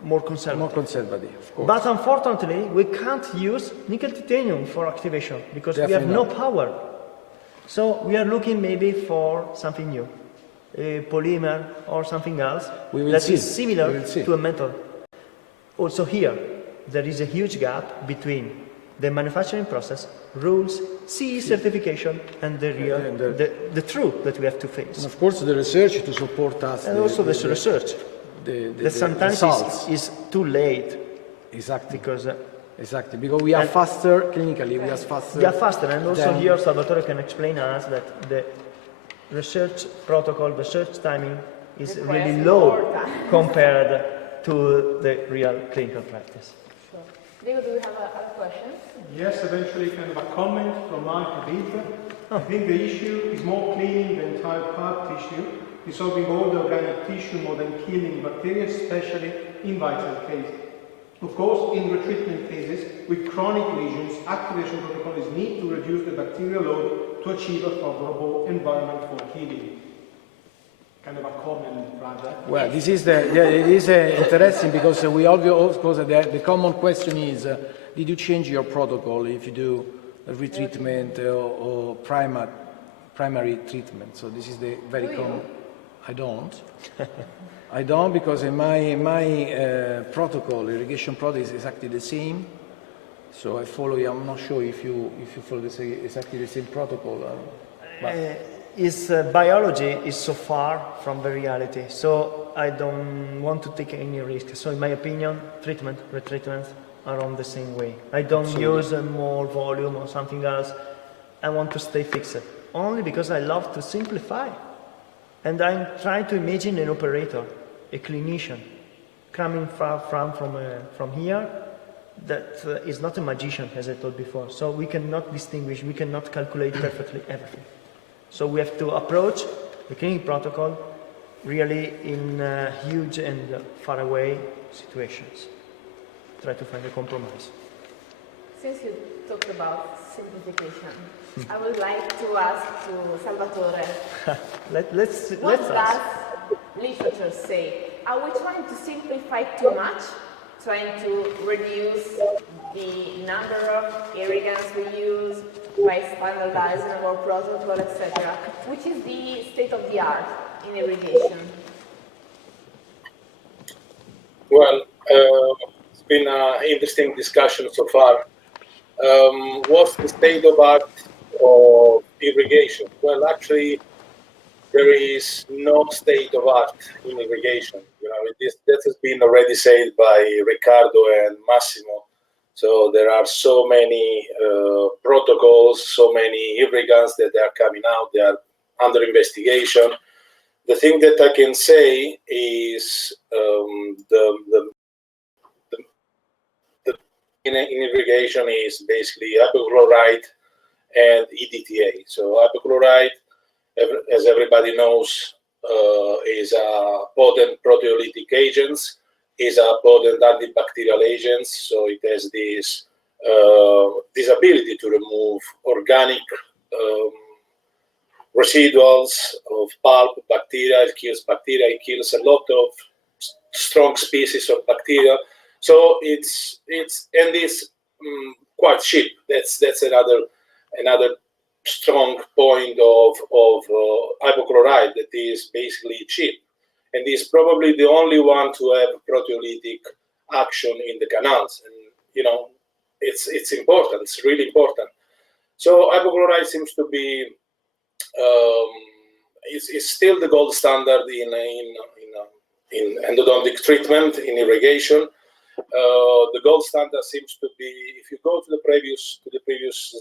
more conservative. More conservative, of course. But unfortunately we can't use nickel titanium for activation because we have no power. So we are looking maybe for something new. A polymer or something else that is similar to a metal. Also here, there is a huge gap between the manufacturing process, rules, CE certification, and the real, the truth that we have to face. And of course, the research to support us. And also the research. That sometimes is too late. Exactly. Because exactly, because we are faster clinically. We are faster. We are faster, and also here Salvatore can explain us that the research protocol, the research timing is really low compared to the real clinical practice. Sure. Diego, do you have other questions? Yes, eventually kind of a comment from Mark Habib. I think the issue is more cleaning the entire part tissue, dissolving all the organic tissue more than killing bacteria, especially in vital cases. Of course, in retreatment cases with chronic lesions, activation protocol is needed to reduce the bacterial load to achieve a favorable environment for healing. Kind of a comment, rather. Well, this is it is interesting because we of course the common question is, did you change your protocol if you do a retreatment or primary treatment? So this is the very common. I don't. I don't because in my protocol, irrigation protocol is exactly the same. So I follow. I'm not sure if you follow exactly the same protocol. Biology is so far from the reality, so I don't want to take any risk. So in my opinion, retreatments are on the same way. I don't use more volume or something else. I want to stay fixed, only because I love to simplify. And I'm trying to imagine an operator, a clinician, coming from here, that is not a magician, as I told before. So we cannot distinguish, we cannot calculate perfectly everything. So we have to approach the clinical protocol really in huge and far away situations. Try to find a compromise. Since you talked about simplification, I would like to ask to Salvatore, what let's does ask. literature say? Are we trying to simplify too much? Trying to reduce the number of irrigants we use by standardizing our protocol, etc., which is the state of the art in irrigation? Well, it's been an interesting discussion so far. What's the state of art of irrigation? Well, actually, there is no state of art in irrigation. You know, that has been already said by Riccardo and Massimo. So there are so many protocols, so many irrigants that are coming out. They are under investigation. The thing that I can say is in irrigation is basically hypochlorite and EDTA. So hypochlorite, as everybody knows, is a potent proteolytic agent, is a potent antibacterial agent. So it has this ability to remove organic residuals of pulp, bacteria. It kills bacteria. It kills a lot of strong species of bacteria. So it's quite cheap. That's another strong point of hypochlorite, that is basically cheap, and is probably the only one to have proteolytic action in the canals. And you know, it's important. It's really important. So hypochlorite seems to be is still the gold standard in endodontic treatment, in irrigation. The gold standard seems to be, if you go to the previous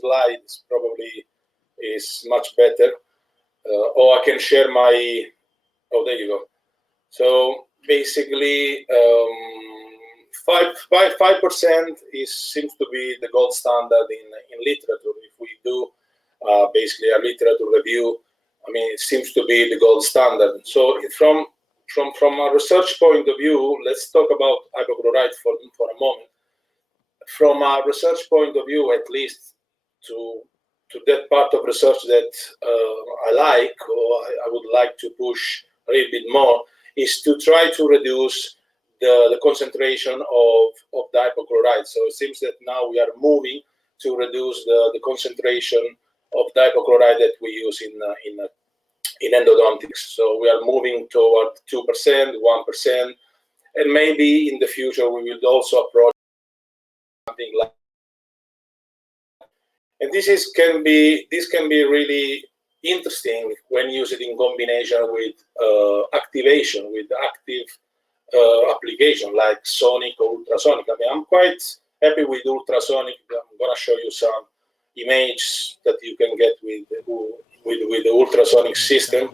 slides, probably is much better. Or I can share my, oh, there you go. So basically, 5% seems to be the gold standard in literature. If we do basically a literature review, I mean, it seems to be the gold standard. So from a research point of view, let's talk about hypochlorite for a moment. From a research point of view, at least to that part of research that I like, or I would like to push a little bit more, is to try to reduce the concentration of the hypochlorite. So it seems that now we are moving to reduce the concentration of the hypochlorite that we use in endodontics. So we are moving toward 2%, 1%, and maybe in the future we will also approach something like. And this can be really interesting when used in combination with activation, with active application like sonic or ultrasonic. I mean, I'm quite happy with ultrasonic. I'm going to show you some images that you can get with the ultrasonic system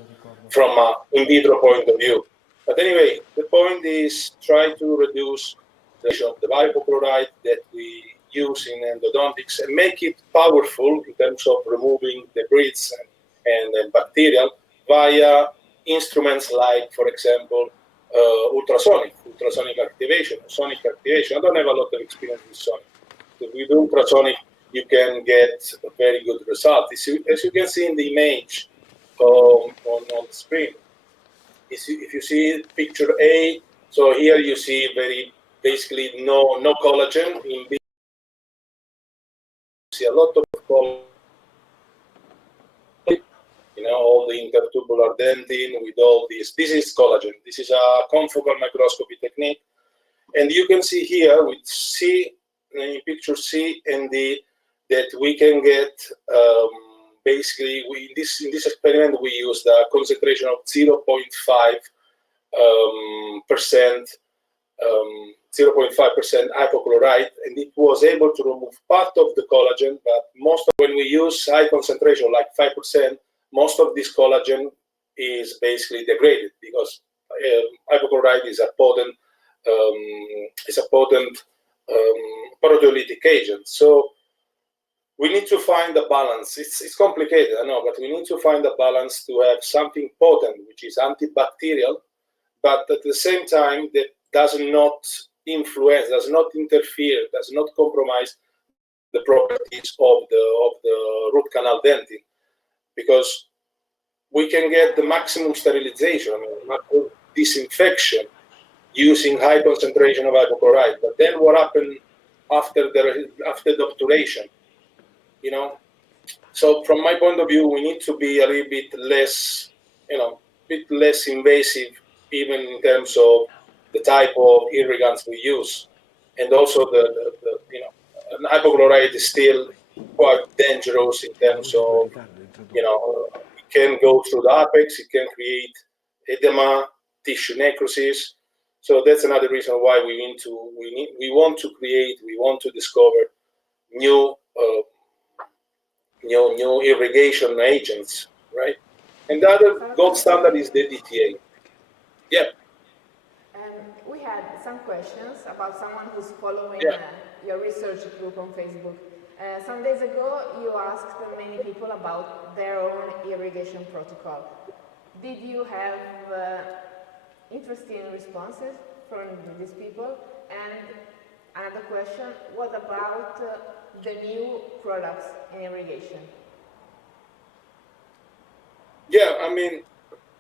from an in vitro point of view. But anyway, the point is try to reduce the hypochlorite that we use in endodontics and make it powerful in terms of removing debris and bacterial via instruments like, for example, ultrasonic activation, sonic activation. I don't have a lot of experience with sonic. But with ultrasonic, you can get a very good result. As you can see in the image on the screen, if you see picture A, so here you see basically no collagen. In B, you see a lot of collagen. You know, all the intertubular dentin with all this. This is collagen. This is a confocal microscopy technique. And you can see here with C, in picture C and D, that we can get, basically, in this experiment, we used a concentration of 0.5%, 0.5% hypochlorite, and it was able to remove part of the collagen, but when we use high concentration, like 5%, most of this collagen is basically degraded because hypochlorite is a potent proteolytic agent. So we need to find a balance. It's complicated, I know, but we need to find a balance to have something potent, which is antibacterial, but at the same time that does not influence, does not interfere, does not compromise the properties of the root canal dentin, because we can get the maximum sterilization, maximum disinfection using high concentration of hypochlorite. But then what happened after the obturation? So from my point of view, we need to be a little bit less, bit less invasive, even in terms of the type of irrigants we use, and also the an hypochlorite is still quite dangerous in terms of, it can go through the apex, it can create edema, tissue necrosis. So that's another reason why we want to discover new irrigation agents, right? And the other gold standard is the DTA. Yeah. We had some questions about someone who's following your research group on Facebook. Some days ago, you asked many people about their own irrigation protocol. Did you have interesting responses from these people? And another question, what about the new products in irrigation? Yeah,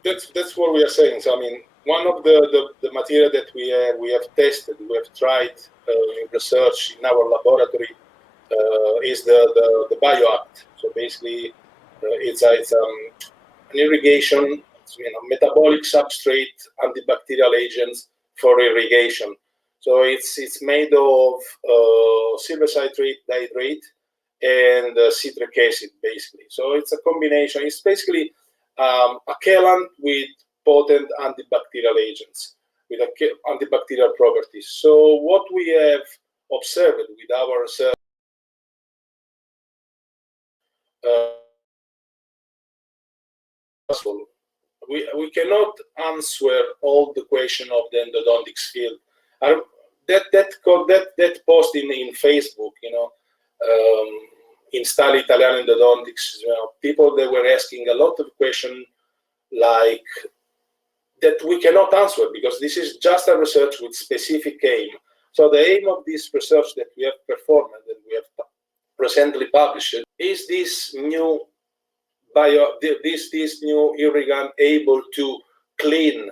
that's what we are saying. So one of the material that we have tested, we have tried in research in our laboratory is the BioAct. So basically, it's an irrigation, metabolic substrate antibacterial agents for irrigation. So it's made of silver citrate dihydrate and citric acid, basically. So it's a combination. It's basically a chelant with potent antibacterial agents, with antibacterial properties. So what we have observed with our research, we cannot answer all the question of the endodontics field. That post in Facebook, in Style Italiano Endodontics, people, they were asking a lot of questions like that we cannot answer, because this is just a research with specific aim. So the aim of this research that we have performed and we have recently published is this new this new irrigant able to clean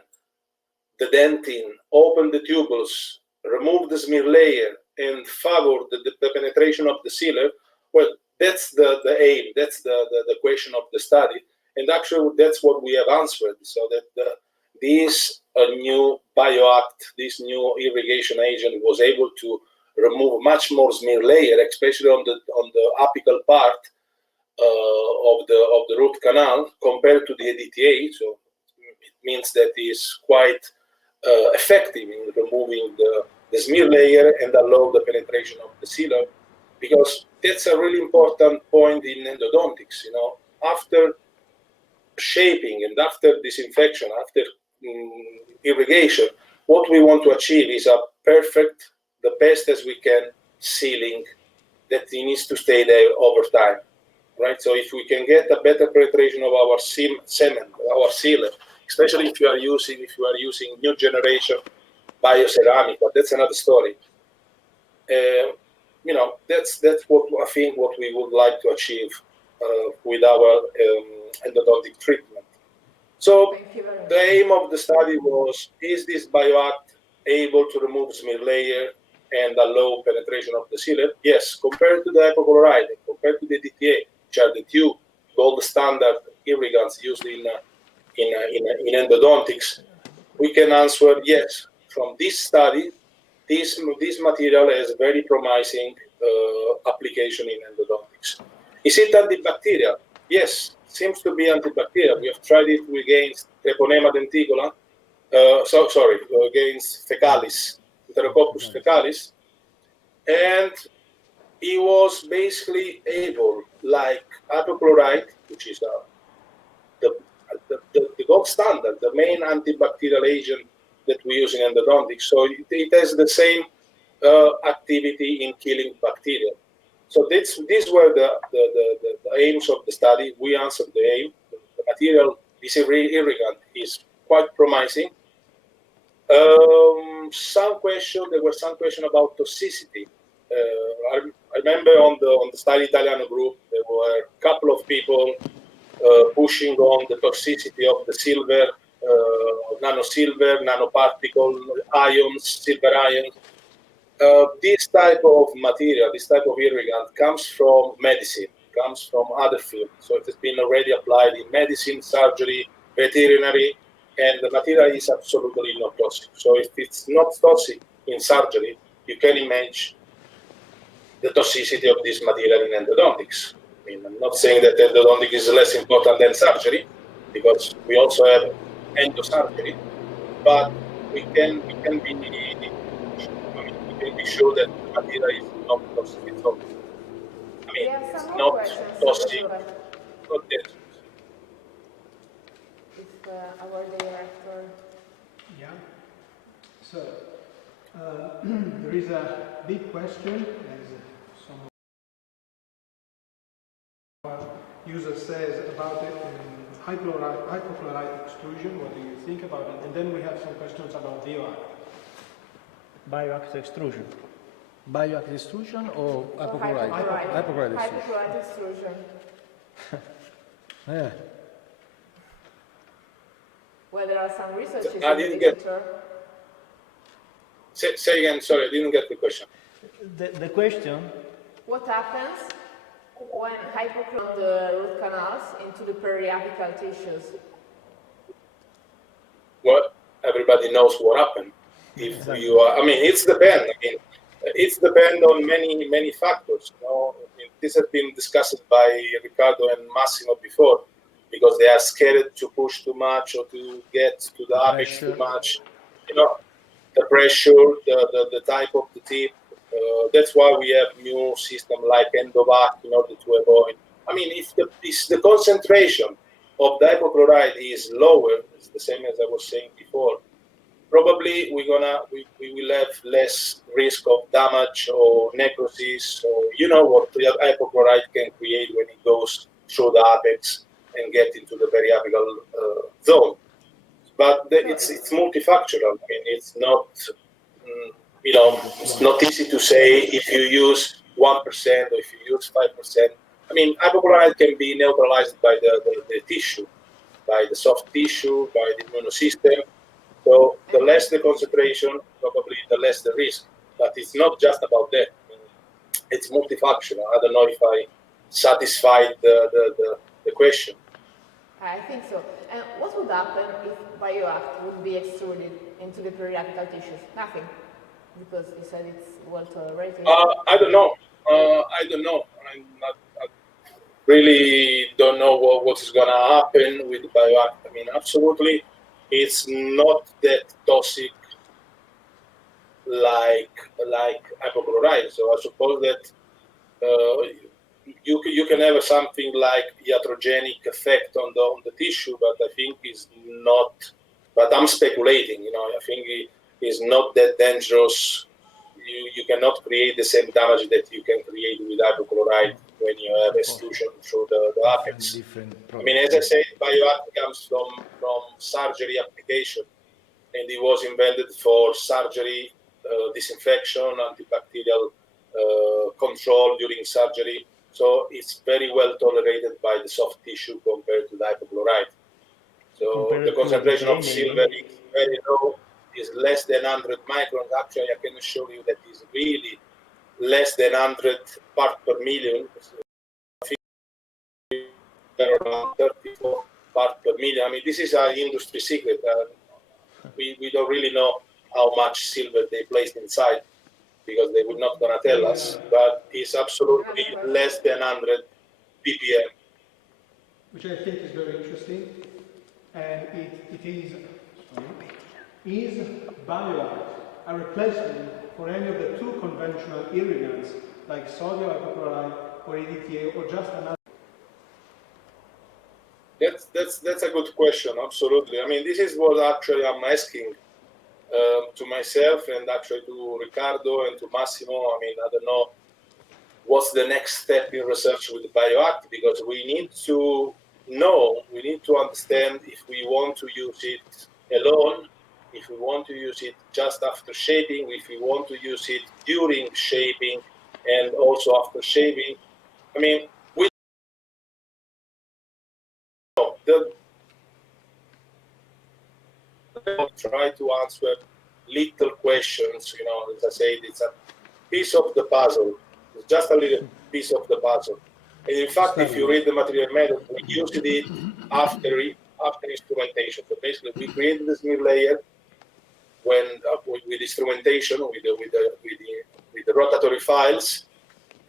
the dentin, open the tubules, remove the smear layer, and favor the penetration of the sealer. Well, that's the aim, that's the question of the study, and actually that's what we have answered. So that this new BioAct, this new irrigation agent, was able to remove much more smear layer, especially on the apical part of the root canal compared to the EDTA. So it means that it is quite effective in removing the smear layer and allow the penetration of the sealer, because that's a really important point in endodontics. After shaping and after disinfection, after irrigation, what we want to achieve is a perfect, the best as we can, sealing that needs to stay there over time, right? So if we can get a better penetration of our cement, our sealer, especially if you are using new generation bioceramic, but that's another story. That's what I think what we would like to achieve with our endodontic treatment. So the aim of the study was, is this BioAct able to remove smear layer and allow penetration of the sealer? Yes, compared to the hypochlorite, compared to the DTA, which are the two gold standard irrigants used in endodontics, we can answer yes. From this study, this material has very promising application in endodontics. Is it antibacterial? Yes, seems to be antibacterial. We have tried it against Treponema denticola, against fecalis, Enterococcus fecalis, and he was basically able, like hypochlorite, which is the gold standard, the main antibacterial agent that we use in endodontics. So it has the same activity in killing bacteria. So these were the aims of the study. We answered the aim. The material, this irrigant, is quite promising. There were some questions about toxicity. I remember on the Style Italiano group, there were a couple of people pushing on the toxicity of the silver, nanosilver, nanoparticle, ions, silver ions. This type of material, this type of irrigant comes from medicine, comes from other fields. So it has been already applied in medicine, surgery, veterinary, and the material is absolutely not toxic. So if it's not toxic in surgery, you can imagine the toxicity of this material in endodontics. I mean, I'm not saying that endodontics is less important than surgery, because we also have endosurgery, but we can be sure that the material is not toxic. I mean, it's some more not questions, toxic, Salvatore. not dangerous. If our director. Yeah. So, there is a big question, as some of our user says about it, hypochlorite extrusion. What do you think about it? And then we have some questions about bioact. Bioactive extrusion. Bioactive extrusion or hypochlorite? Hypochlorite extrusion. Hypochlorite extrusion. Yeah. Well, there are some researches I in didn't the get- literature. Say again, sorry, I didn't get the question. The question, What happens when hypochlorite the root canals into the periapical tissues? Well, everybody knows what happened. If you are, I mean, it's depend. I mean, it's depend on many factors. You know, I mean, this has been discussed by Riccardo and Massimo before, because they are scared to push too much or to get to the apex too much. You know, the pressure, the type of the tip. That's why we have new system like Endovac in order to avoid. I mean, if the concentration of the hypochlorite is lower, it's the same as I was saying before. Probably we will have less risk of damage or necrosis, or you know what the hypochlorite can create when it goes through the apex and get into the periapical zone. But it's multifactorial. I mean, it's not it's not easy to say if you use 1% or if you use 5%. I mean, hypochlorite can be neutralized by the tissue, by the soft tissue, by the immune system. So the less the concentration, probably the less the risk. But it's not just about that. I mean, it's multifactorial. I don't know if I satisfied the question. I think so. And what would happen if bioact would be extruded into the periapical tissues? Nothing, because you said it's well tolerated. I don't know. I really don't know what is going to happen with bioact. I mean, absolutely, it's not that toxic like hypochlorite. So I suppose that you can have something like iatrogenic effect on the tissue, but I think it's not. But I'm speculating. You know, I think it is not that dangerous. You cannot create the same damage that you can create with hypochlorite when you have extrusion through the apex. I mean, as I said, bioact comes from surgery application, and it was invented for surgery, disinfection, antibacterial control during surgery. So it's very well tolerated by the soft tissue compared to the hypochlorite. So the concentration of silver is very low, is less than 100 microns. Actually, I can assure you that is really less than 100 parts per million. Around 34 parts per million. I mean, this is an industry secret. We don't really know how much silver they placed inside, because they were not going to tell us, but it's absolutely less than 100 ppm. Which I think is very interesting. And it is bioact a replacement for any of the two conventional irrigants, like sodium hypochlorite or EDTA, or just another? That's a good question, absolutely. I mean, this is what actually I'm asking to myself and actually to Riccardo and to Massimo. I mean, I don't know what's the next step in research with bioact, because we need to know, we need to understand if we want to use it alone, if we want to use it just after shaping, if we want to use it during shaping, and also after shaving. I mean, we try to answer little questions. You know, as I said, it's a piece of the puzzle. It's just a little piece of the puzzle. And in fact, if you read the material method, we used it after instrumentation. So basically, we created the smear layer with instrumentation, with the rotatory files,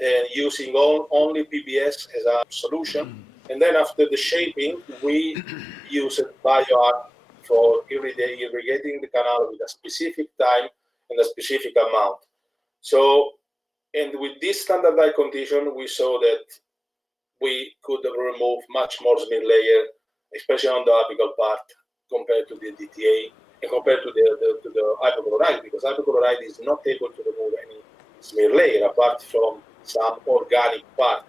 and using only PBS as a solution. And then after the shaping, we used BioAct for irrigating the canal with a specific time and a specific amount. So, and with this standardized condition, we saw that we could remove much more smear layer, especially on the apical part, compared to the DTA and compared to the hypochlorite, because hypochlorite is not able to remove any smear layer apart from some organic part.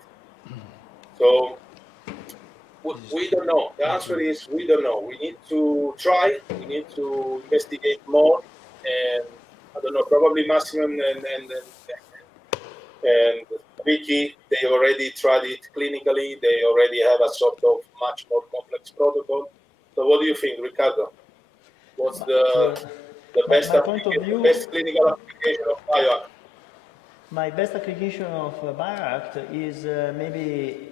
So we don't know. The answer is we don't know. We need to try. We need to investigate more. And I don't know. Probably Massimo and Vicky, they already tried it clinically. They already have a sort of much more complex protocol. So what do you think, Riccardo? What's the best clinical application of BioAct? My best application of BioAct is maybe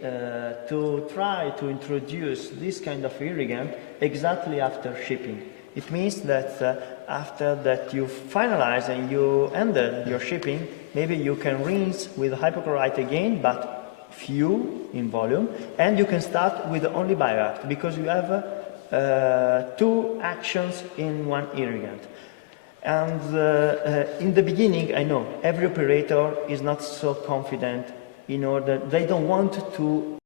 to try to introduce this kind of irrigant exactly after shipping. It means that after that you finalize and you ended your shipping, maybe you can rinse with hypochlorite again, but few in volume, and you can start with only BioAct because you have two actions in one irrigant. And in the beginning, I know every operator is not so confident in order, they don't want to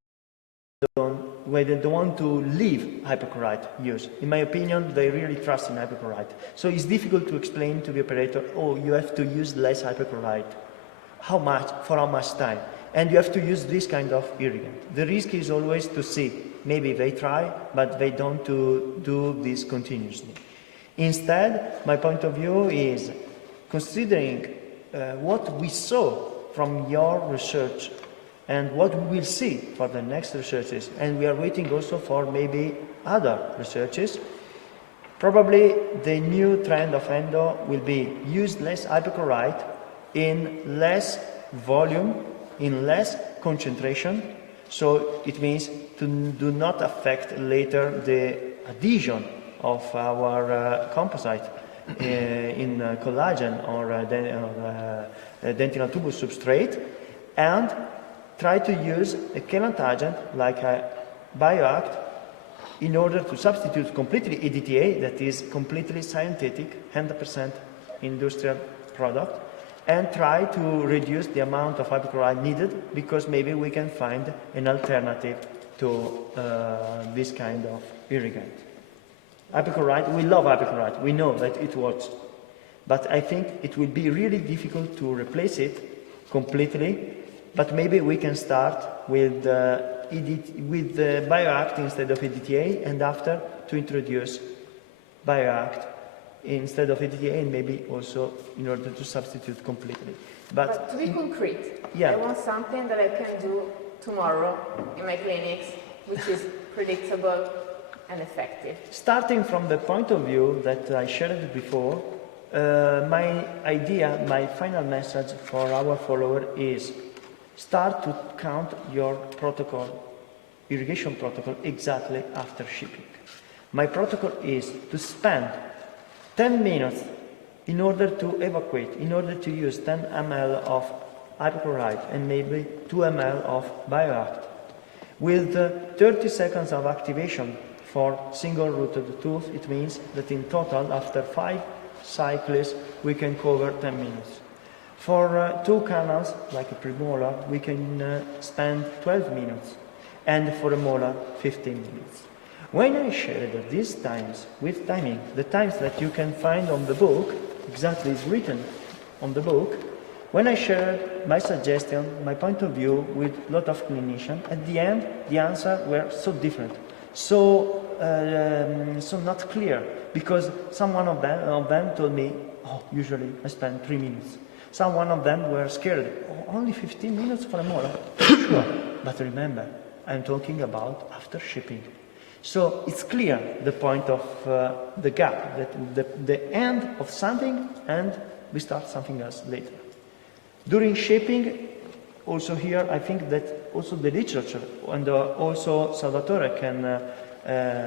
leave hypochlorite use. In my opinion, they really trust in hypochlorite. So it's difficult to explain to the operator, oh, you have to use less hypochlorite. How much? For how much time? And you have to use this kind of irrigant. The risk is always to see, maybe they try, but they don't do this continuously. Instead, my point of view is considering what we saw from your research and what we will see for the next researches, and we are waiting also for maybe other researches. Probably the new trend of endo will be use less hypochlorite in less volume, in less concentration, so it means to do not affect later the adhesion of our composite in collagen or dentinal tubus substrate, and try to use a chelant agent like a BioAct in order to substitute completely EDTA, that is completely synthetic, 100% industrial product, and try to reduce the amount of hypochlorite needed, because maybe we can find an alternative to this kind of irrigant. Hypochlorite, we love hypochlorite, we know that it works, but I think it will be really difficult to replace it completely, but maybe we can start with BioAct instead of EDTA, and after to introduce BioAct instead of EDTA, and maybe also in order to substitute completely. But to be concrete, yeah. I want something that I can do tomorrow in my clinics, which is predictable and effective. Starting from the point of view that I shared before, my idea, my final message for our follower is start to count your protocol, irrigation protocol, exactly after shipping. My protocol is to spend 10 minutes in order to evacuate, in order to use 10 ml of hypochlorite and maybe 2 ml of BioAct, with 30 seconds of activation for single-rooted tooth. It means that in total, after 5 cycles, we can cover 10 minutes. For 2 canals, like a premolar, we can spend 12 minutes, and for a molar, 15 minutes. When I shared these times with timing, the times that you can find on the book, exactly is written on the book, when I shared my suggestion, my point of view with a lot of clinicians, at the end, the answers were so different, so not clear, because some one of them told me, oh, usually I spend 3 minutes. Some one of them were scared. "Oh, only 15 minutes for a more?" Sure, but remember, I'm talking about after shipping. So it's clear the point of the gap, that the end of something and we start something else later. During shaping, also here, I think that also the literature and also Salvatore can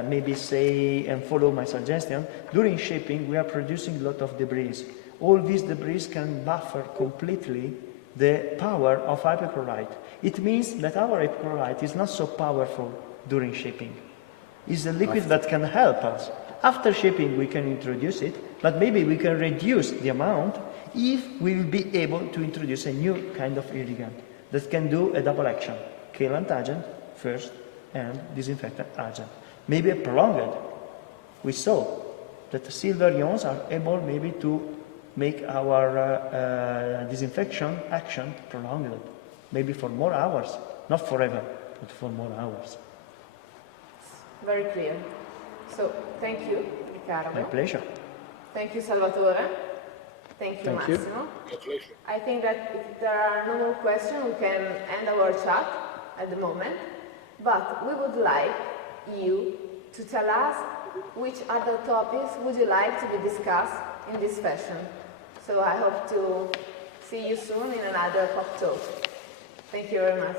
maybe say and follow my suggestion. During shaping, we are producing a lot of debris. All these debris can buffer completely the power of hypochlorite. It means that our hypochlorite is not so powerful during shaping. It's a liquid that can help us. After shaping, we can introduce it, but maybe we can reduce the amount if we will be able to introduce a new kind of irrigant that can do a double action, chelate agent first and disinfectant agent. Maybe a prolonged. We saw that the silver ions are able maybe to make our disinfection action prolonged, maybe for more hours, not forever, but for more hours. Very clear. So, thank you, Riccardo. My pleasure. Thank you, Salvatore. Thank you, Thank you. Massimo. My pleasure. I think that if there are no more questions, we can end our chat at the moment. But we would like you to tell us which other topics would you like to be discussed in this session. So I hope to see you soon in another pop talk. Thank you very much.